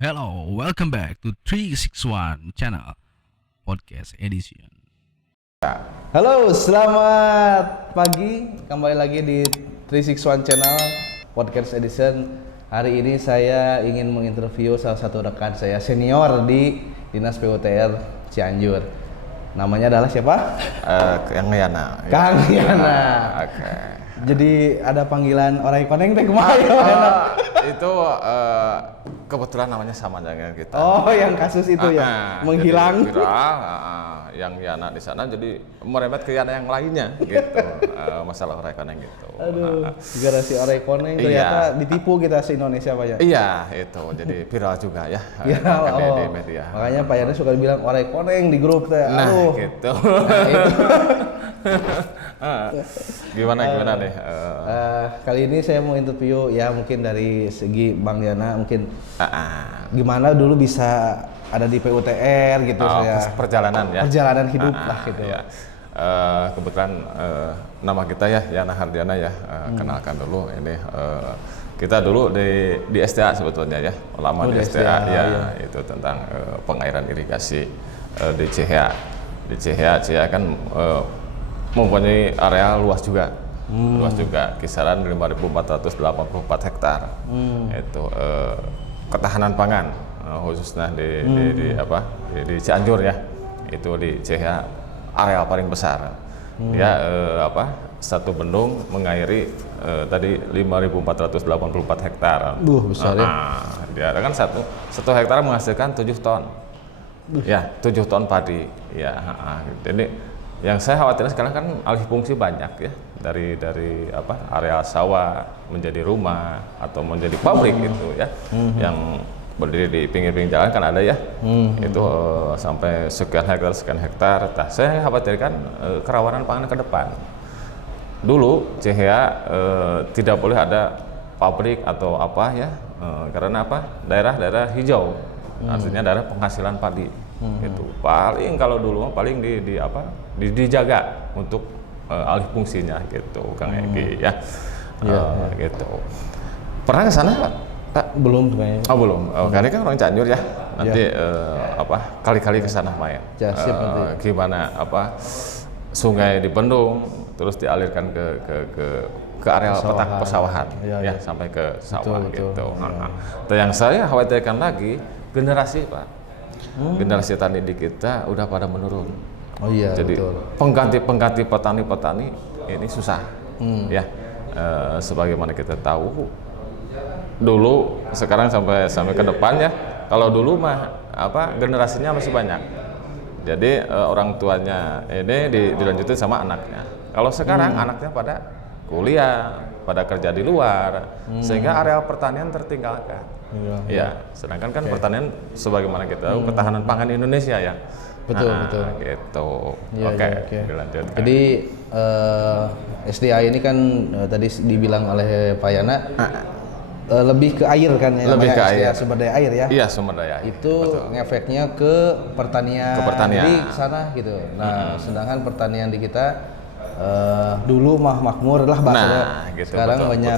Hello, welcome back to 361 Channel Podcast Edition. Halo, selamat pagi. Kembali lagi di 361 Channel Podcast Edition. Hari ini saya ingin menginterview salah satu rekan saya senior di Dinas PUTR Cianjur. Namanya adalah siapa? Kang Yana. Kang Yana. Oke. Jadi ada panggilan orang koneng teh kumaha ya? Itu kebetulan namanya sama dengan kita. Oh, yang kasus itu ya, menghilang. Jadi viral, yang Yana di sana jadi merembet ke Yana yang lainnya gitu. Masalah orang koneng gitu. Aduh, gara si orang koneng ternyata ditipu kita se-Indonesia Pak ya. Iya, itu jadi viral juga ya. Viral, di media. Makanya Pak Yana suka bilang orang koneng di grup teh. Nah, gitu. Nah, itu. Gimana nih? Kali ini saya mau interview ya mungkin dari segi Bang Yana mungkin gimana dulu bisa ada di PUTR gitu saya. Perjalanan ya. Perjalanan hidup lah gitu. Ya. Kebetulan nama kita ya Yana Hardiana ya. Kenalkan dulu ini kita dulu di STA sebetulnya ya. Lama di STA ya, iya. Itu tentang pengairan irigasi di CHA. Di CHA kan mempunyai area luas juga. Luas juga kisaran 5.484 hektar. Itu ketahanan pangan khususnya di Cianjur ya. Itu di CHA area paling besar. Dia satu bendung mengairi tadi 5.484 hektar. Besar ya. Dia kan satu hektar menghasilkan 7 ton. Ya, 7 ton padi. Ya, jadi yang saya khawatirkan sekarang kan alih fungsi banyak ya dari area sawah menjadi rumah atau menjadi pabrik gitu ya. Yang berdiri di pinggir-pinggir jalan kan ada ya. Itu sampai sekian hektar. Nah, saya khawatirkan kerawanan pangan ke depan. Dulu CHA tidak boleh ada pabrik atau apa ya. Karena apa? Daerah-daerah hijau. Artinya daerah penghasilan padi. Itu paling kalau dulu paling dijaga untuk alih fungsinya gitu Kang Egi ya. Gitu. Pernah ke sana Pak? Belum kayaknya. Oh belum. Karena kan orang Cianjur ya. Nanti kali-kali ke sana Pak ya. Siap nanti. Gimana sungai dibendung terus dialirkan ke area pesawahan ya sampai ke sawah betul. gitu. Dan yang saya khawatirkan lagi generasi Pak. Generasi tani di kita udah pada menurun. Oh iya. Jadi pengganti petani ini susah. Ya. Sebagaimana kita tahu dulu sekarang sampai ke depan ya. Kalau dulu mah generasinya masih banyak. Jadi orang tuanya ini dilanjutin sama anaknya. Kalau sekarang anaknya pada kuliah, pada kerja di luar, sehingga area pertanian tertinggalkan. Ya, sedangkan kan pertanian sebagaimana kita tahu ketahanan pangan Indonesia ya. Betul. Gitu. Ya, Oke. Dilanjutkan. Dilanjutkan. Jadi SDA ini kan tadi dibilang oleh Pak Yana lebih ke air kan ya. Lebih ke SDA air. sumber daya air ya. Iya, sumber daya. Itu ngefeknya ke pertanian. Jadi ke sana gitu. Nah, sedangkan pertanian di kita dulu makmur lah bahasanya. Gitu, sekarang banyak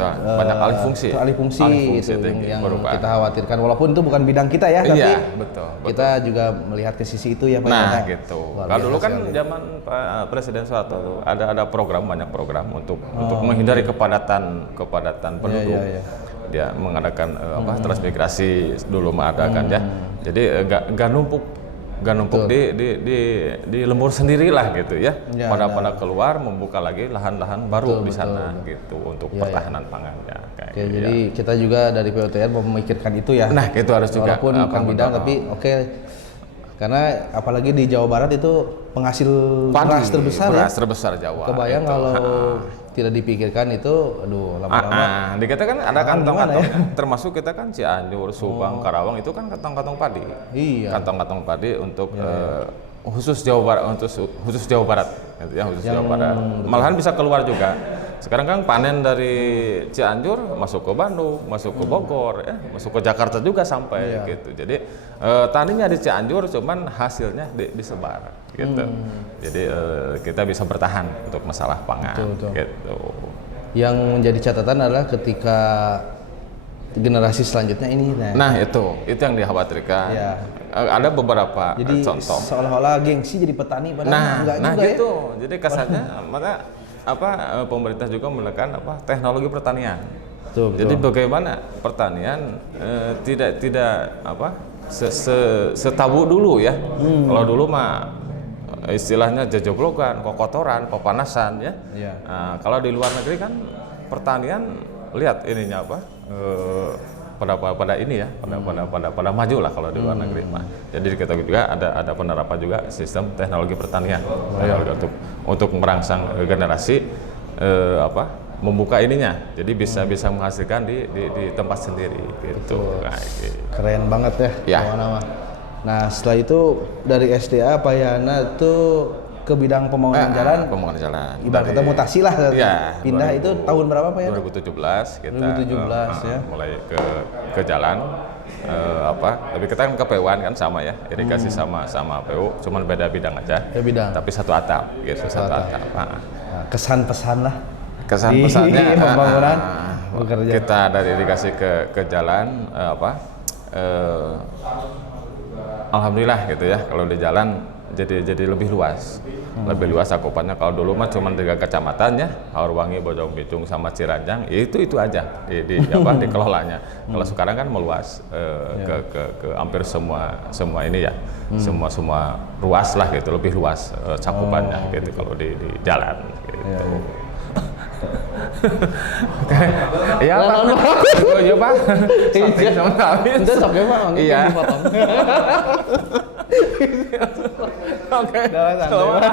alih fungsi. Alih fungsi itu yang berubah. kita khawatirkan walaupun itu bukan bidang kita ya, tapi betul. kita juga melihat ke sisi itu ya Pak Yana. Gitu. Kalau dulu kan zaman Pak Presiden Soeharto ada banyak program untuk menghindari kepadatan penduduk. Dia mengadakan transmigrasi dulu mengadakan ya. Jadi nggak numpuk di lembur sendirilah gitu ya. Pada keluar membuka lagi lahan-lahan baru di sana gitu untuk pertahanan pangannya. Jadi kita juga dari PUTR memikirkan itu ya. Nah, itu harus juga. Walaupun bukan bidang tapi karena apalagi di Jawa Barat itu penghasil beras terbesar Jawa. Kebayang itu. kalau tidak dipikirkan itu, lama-lama. Di kita kan ada kantong-kantong, termasuk kita kan Cianjur, Subang, Karawang itu kan kantong-kantong padi. Iya. Kantong-kantong padi untuk khusus Jawa Barat, khusus Jawa Barat, gitu ya, khusus Jawa Barat. Malahan bisa keluar juga. Sekarang kan panen dari Cianjur masuk ke Bandung, masuk ke Bogor, masuk ke Jakarta juga sampai gitu. Jadi taninya di Cianjur, cuman hasilnya disebar gitu. Jadi kita bisa bertahan untuk masalah pangan. Betul. Gitu. Yang menjadi catatan adalah ketika generasi selanjutnya ini. Nah itu yang dikhawatirkan. Ya. Ada beberapa Jadi contoh. seolah-olah gengsi jadi petani padahal enggak juga gitu. ya. Jadi kasarnya maka pemerintah juga menekan teknologi pertanian. Betul. Jadi bagaimana pertanian tidak setabu dulu ya. Kalau dulu mah istilahnya jejoblokan, kokotoran, pepanasan ya. Iya. Nah, kalau di luar negeri kan pertanian lihat ininya pada ini ya, pada maju lah kalau di luar negeri mah. Jadi kita juga ada penerapan juga sistem teknologi pertanian untuk merangsang generasi membuka ininya. Jadi bisa menghasilkan di tempat sendiri gitu. Nah, gitu. Keren banget ya. Ya. Nama. Nah setelah itu dari SDA Pak Yana tuh ke bidang pembangunan jalan. Pembangunan jalan. Ibarat kata mutasi lah. Ya, pindah 2000, itu tahun berapa Pak Yana? 2017 kita 2017 ya. mulai ke jalan. Tapi kita kan ke PU-an kan sama ya, irigasi sama PU, cuman beda bidang aja. Bidang. Tapi satu atap gitu, satu atap. Nah, kesan-pesan lah. Kesan-pesannya pembangunan bekerja. Kita dari irigasi ke jalan alhamdulillah gitu ya, kalau di jalan jadi lebih luas. Lebih luas cakupannya. Kalau dulu mah cuma 3 kecamatan ya, Haurwangi, Bojong Bicung sama Ciranjang, itu aja dikelolanya. Kalau sekarang kan meluas ke hampir semua ini ya. Semua ruas lah gitu, lebih luas cakupannya gitu kalau di jalan gitu. Iya Pak. Iya Pak. Sama habis. Itu sok ya Pak, iya. Dipotong. Oke. Santai.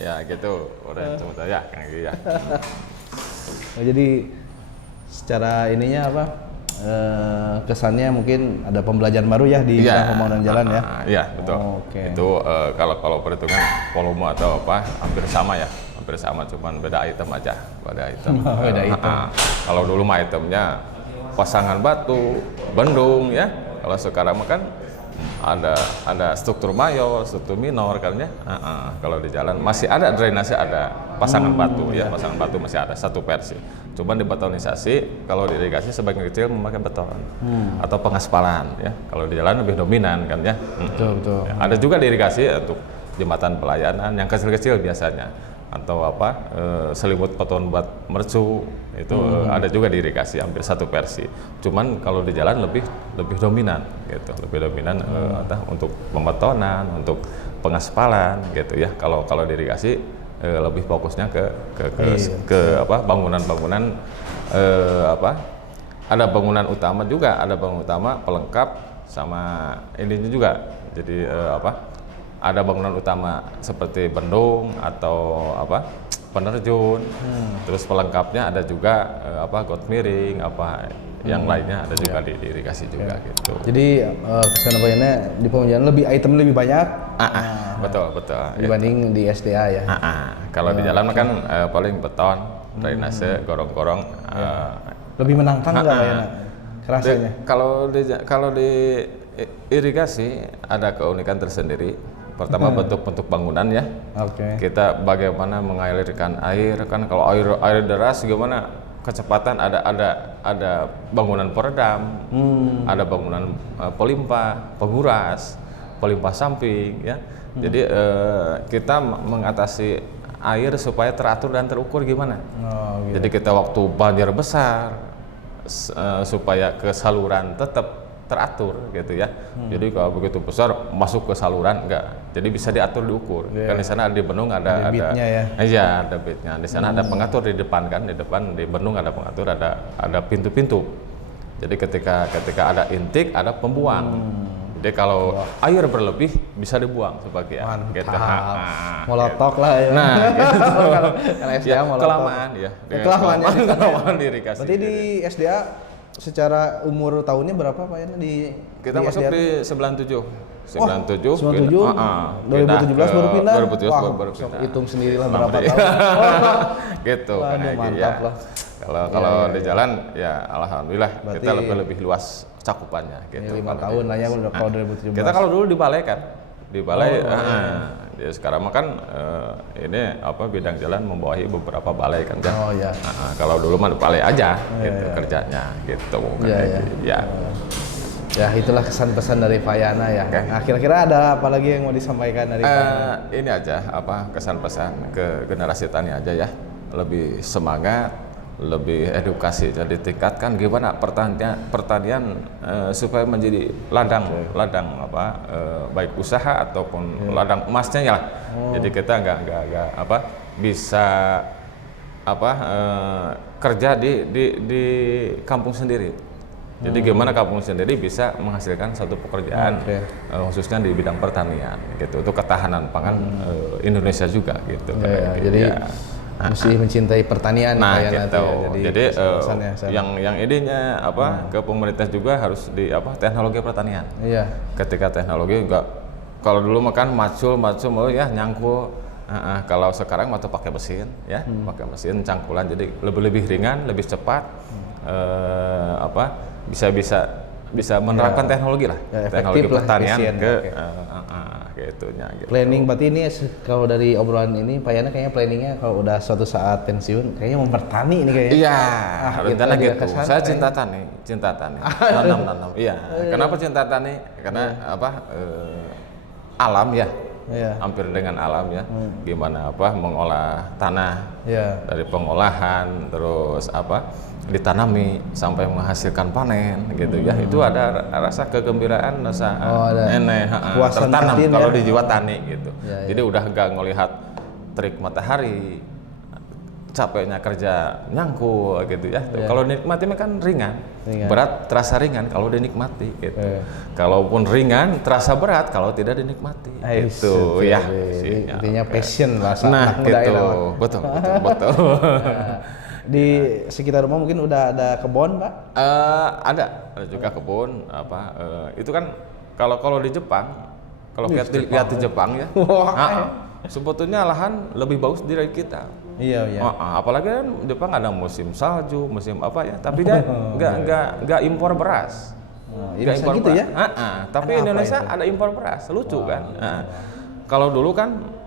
Ya gitu. Udah sebentar ya kayak gitu ya. Jadi secara ininya kesannya mungkin ada pembelajaran baru ya di bidang pembangunan jalan ya. Iya, betul. Oke. Itu kalau perhitungan volume atau hampir sama ya. Hampir sama, cuman beda item aja. Beda item. Beda item. Kalau dulu mah itemnya pasangan batu, bendung ya. Kalau sekarang mah kan ada struktur mayor, struktur minor kan ya. Kalau di jalan masih ada drainase, ada pasangan batu ya. Pasangan batu masih ada satu versi. Cuman dibetonisasi, kalau di irigasi sebagian kecil memakai beton atau pengaspalan ya. Kalau di jalan lebih dominan kan ya. Betul. Ya, ada juga di irigasi untuk jembatan pelayanan yang kecil-kecil biasanya, atau selimut beton buat mercu itu ada juga di irigasi, hampir satu versi. Cuman kalau di jalan lebih dominan gitu, lebih dominan untuk pembetonan, untuk pengaspalan gitu ya. Kalau di irigasi lebih fokusnya ke bangunan-bangunan ada bangunan utama juga, ada bangunan utama pelengkap sama ininya juga. Jadi ada bangunan utama seperti bendung atau penerjun, terus pelengkapnya ada juga got miring, yang lainnya ada juga di irigasi juga gitu. Jadi kesan poinnya di pembangunan item lebih banyak. Betul. Dibanding di SDA ya. Kalau di jalan kan paling beton, drainase, gorong-gorong. Lebih menantang nggak Pak Yana? Rasanya? Kalau di irigasi ada keunikan tersendiri. Pertama bentuk bangunan ya. Oke. Kita bagaimana mengalirkan air kan, kalau air deras gimana kecepatan, ada bangunan peredam, ada bangunan pelimpa, penguras, pelimpa samping ya. Jadi kita mengatasi air supaya teratur dan terukur gimana. Gitu. Jadi kita waktu banjir besar supaya ke saluran tetap teratur gitu ya. Jadi kalau begitu besar masuk ke saluran enggak. Jadi bisa diatur, diukur. Kan di sana di bendung ada bitnya ya. Iya, ada bitnya. Di sana ada pengatur di depan kan, di depan di bendung ada pengatur, ada pintu-pintu. Jadi ketika ada intik, ada pembuang. Jadi kalau air berlebih bisa dibuang sebagian. Mantap. Gitu. Molotok lah ya. Nah, gitu. Kalau SDA molotok. Kelamaan ya. Kelamaan dirigasi. Berarti di SDA secara umur tahunnya berapa Pak Yana kita masuk SDA di 97. 2017 baru pindah. 2017 baru pindah. Hitung sendirilah berapa tahun. Gitu kan mantap lah. Kalau di jalan ya alhamdulillah berarti kita lebih luas cakupannya gitu. 5 tahun lah ya kalau 2017. Kita kalau dulu di balai kan. Di balai Jadi sekarang mah kan ini apa bidang jalan membawahi beberapa balai kan. Oh ya. Kalau dulu mah balai aja gitu kerjanya gitu. Ya. Ya itulah kesan pesan dari Pak Yana ya. Nah, kira-kira ada apa lagi yang mau disampaikan dari Pak Yana? Ini aja apa kesan pesan ke generasi tani aja ya, lebih semangat, lebih edukasi, jadi tingkatkan gimana pertanian supaya menjadi ladang apa baik usaha ataupun ladang emasnya ya lah. Jadi kita nggak apa bisa apa kerja di kampung sendiri. Jadi gimana kampung sendiri bisa menghasilkan satu pekerjaan khususnya di bidang pertanian gitu, untuk ketahanan pangan Indonesia juga gitu. Jadi mesti mencintai pertanian. Nah gitu. Jadi yang idenya apa ke pemerintah juga harus di apa teknologi pertanian. Iya. Ketika teknologi enggak, kalau dulu makan macul ya nyangkul. Kalau sekarang waktu pakai mesin ya, pakai mesin cangkulan, jadi lebih ringan, lebih cepat. Bisa menerapkan teknologi lah, teknologi pertanian ke gitu. Planning berarti ini kalau dari obrolan ini Pak Yana kayaknya planningnya kalau udah suatu saat pensiun kayaknya mau bertani ini kayaknya. Iya, rencana gitu. Saya cinta tani, nanam. Iya. Kenapa cinta tani? Karena apa? Alam ya. Hampir dengan alam ya. Gimana apa mengolah tanah dari pengolahan, terus apa ditanami sampai menghasilkan panen gitu ya. Itu ada rasa kegembiraan, rasa tertanam kalau di jiwa tani gitu. Jadi udah nggak ngelihat terik matahari, capeknya kerja nyangkul gitu ya. Kalau dinikmati kan ringan. Berat terasa ringan kalau dinikmati gitu. Kalaupun ringan terasa berat kalau tidak dinikmati. Itu ya. Intinya passion lah. Nah gitu. Betul. Di sekitar rumah mungkin udah ada kebun Pak? Ada juga kebun apa itu kan kalau di Jepang, kalau lihat di Jepang ya, sebetulnya lahan lebih bagus dari kita. Iya. Apalagi kan Jepang ada musim salju, musim apa ya, tapi dia nggak impor beras. Nggak impor gitu beras. Ya? Tapi Indonesia ada impor beras, lucu kan? Kalau dulu kan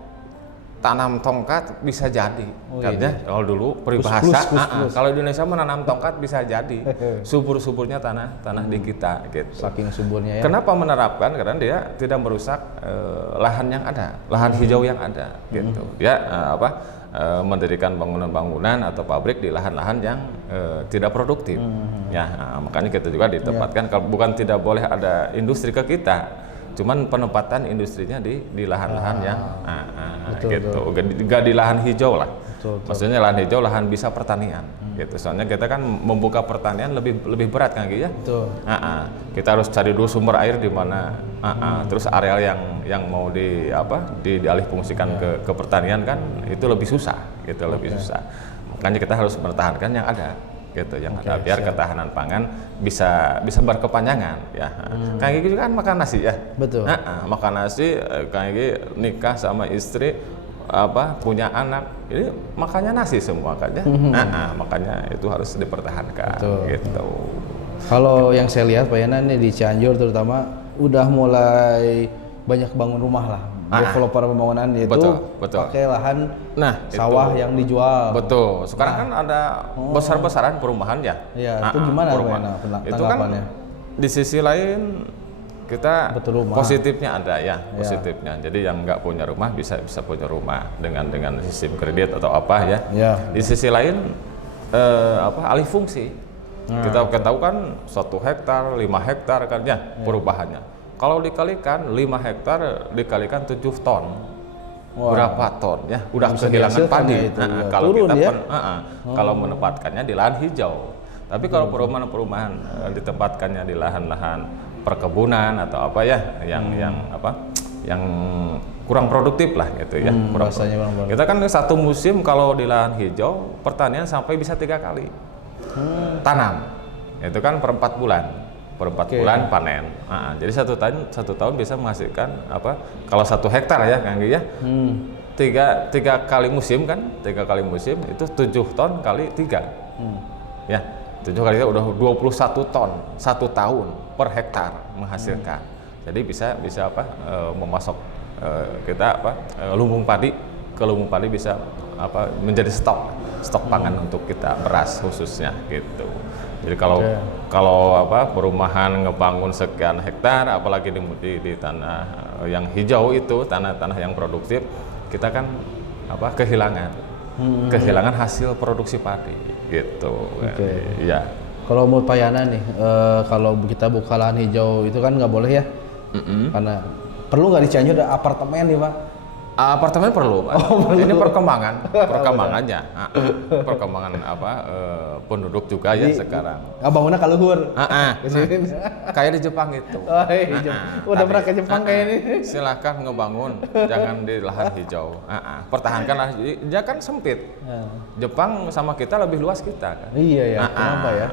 tanam tongkat bisa jadi, katanya kalau dulu peribahasa. Kalau Indonesia menanam tongkat bisa jadi, subur-suburnya tanah di kita. Gitu. Saking suburnya ya. Kenapa menerapkan? Karena dia tidak merusak lahan yang ada, lahan hijau yang ada. Gitu. Dia mendirikan bangunan-bangunan atau pabrik di lahan-lahan yang tidak produktif. Ya, makanya kita juga ditempatkan. Bukan tidak boleh ada industri ke kita. Cuman penempatan industrinya di lahan-lahan yang gitu, nggak di lahan hijau lah. Maksudnya lahan hijau, lahan bisa pertanian. Gitu. Soalnya kita kan membuka pertanian lebih berat kan gitu ya. Kita harus cari dulu sumber air di mana. Terus areal yang mau dialihfungsikan ke pertanian kan itu lebih susah, gitu lebih susah. Makanya kita harus mempertahankan yang ada. Gitu, yang ada biar ketahanan pangan bisa berkepanjangan ya. Kayak gitu kan makan nasi ya. Betul. Makan nasi kayak gitu, nikah sama istri punya anak, ini makannya nasi semua kan ya. Makanya itu harus dipertahankan. Betul. Gitu. Kalau yang saya lihat Pak Yana nih di Cianjur terutama udah mulai banyak bangun rumah lah. Developer pembangunan itu pakai lahan sawah yang dijual. Betul. Sekarang kan ada besar-besaran perumahan ya. Iya, itu gimana Pak? Itu kan di sisi lain kita positifnya ada ya, positifnya. Jadi yang nggak punya rumah bisa punya rumah dengan sistem kredit atau apa ya. Di sisi lain alih fungsi. Kita tahu kan 1 hektar, 5 hektar kan ya perubahannya. Kalau dikalikan 5 hektar dikalikan 7 ton, berapa ton ya? Udah kehilangan padi. Kalau kita kalau menempatkannya di lahan hijau. Tapi kalau perumahan ditempatkannya di lahan-lahan perkebunan atau apa ya, yang kurang produktif lah gitu ya. Kita kan satu musim kalau di lahan hijau pertanian sampai bisa 3 kali tanam. Itu kan per 4 bulan. Per 4 bulan panen. Jadi satu tahun bisa menghasilkan kalau 1 hektar ya kan gitu ya. Tiga kali musim kan, 3 kali musim itu 7 ton kali 3. Ya, 7 kali 3 udah 21 ton 1 tahun per hektar menghasilkan. Jadi bisa memasok kita lumbung padi ke lumbung padi bisa menjadi stok pangan untuk kita beras khususnya gitu. Jadi kalau perumahan ngebangun sekian hektar, apalagi di tanah yang hijau itu tanah-tanah yang produktif, kita kan kehilangan hasil produksi padi gitu. Ya. Kalau menurut Pak Yana nih, kalau kita buka lahan hijau itu kan nggak boleh ya, karena perlu nggak di Cianjur ada apartemen nih Pak? Apartemen perlu, ini perkembangannya, perkembangan penduduk juga ya sekarang. Bangunnya kaluhur. Kayak di Jepang itu. Udah pernah ke Jepang kayak ini. Silakan ngebangun, jangan di lahan hijau. Pertahankan, dia kan sempit. Jepang sama kita lebih luas kita kan. Iya ya. Kenapa ya?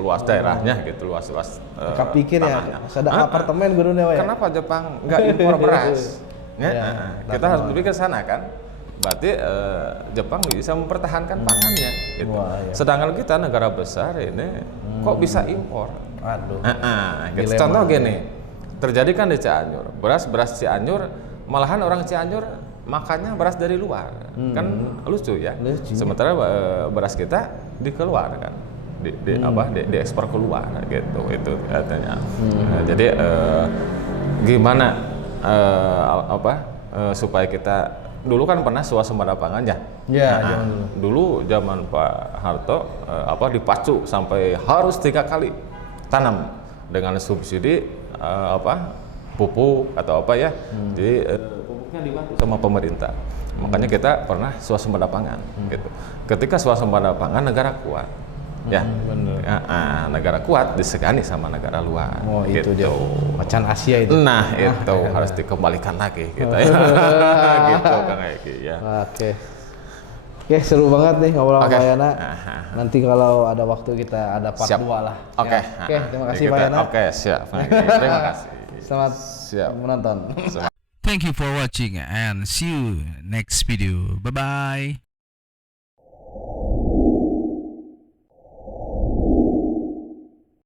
Luas daerahnya gitu, luas. Kepikir ya, ada apartemen gurunya ya. Kenapa Jepang nggak impor beras? Kita harus berpikir ke sana kan. Berarti Jepang bisa mempertahankan pangannya gitu. Sedangkan kita negara besar ini kok bisa impor? Aduh. Gitu. Contoh gini, terjadi kan di Cianjur, beras Cianjur, malahan orang Cianjur makannya beras dari luar, kan lucu ya. Sementara beras kita dikeluar kan, diekspor keluar gitu, itu katanya. Jadi gimana supaya kita dulu kan pernah swasembada pangan ya. Zaman dulu zaman Pak Harto dipacu sampai harus 3 kali tanam dengan subsidi pupuk atau jadi pupuknya dibantu sama pemerintah. Makanya kita pernah swasembada pangan gitu. Ketika swasembada pangan negara kuat. Negara kuat disegani sama negara luar. Itu gitu. dia. Macan Asia itu. Nah, itu harus dikembalikan lagi gitu ya. Gitu Kang Eki ya. Oke, seru banget nih ngobrol sama Pak Yana. Nanti kalau ada waktu kita ada part 2 lah. Oke, terima kasih Pak Yana. Oke, siap. Terima kasih. Selamat menonton. Thank you for watching and see you next video. Bye bye.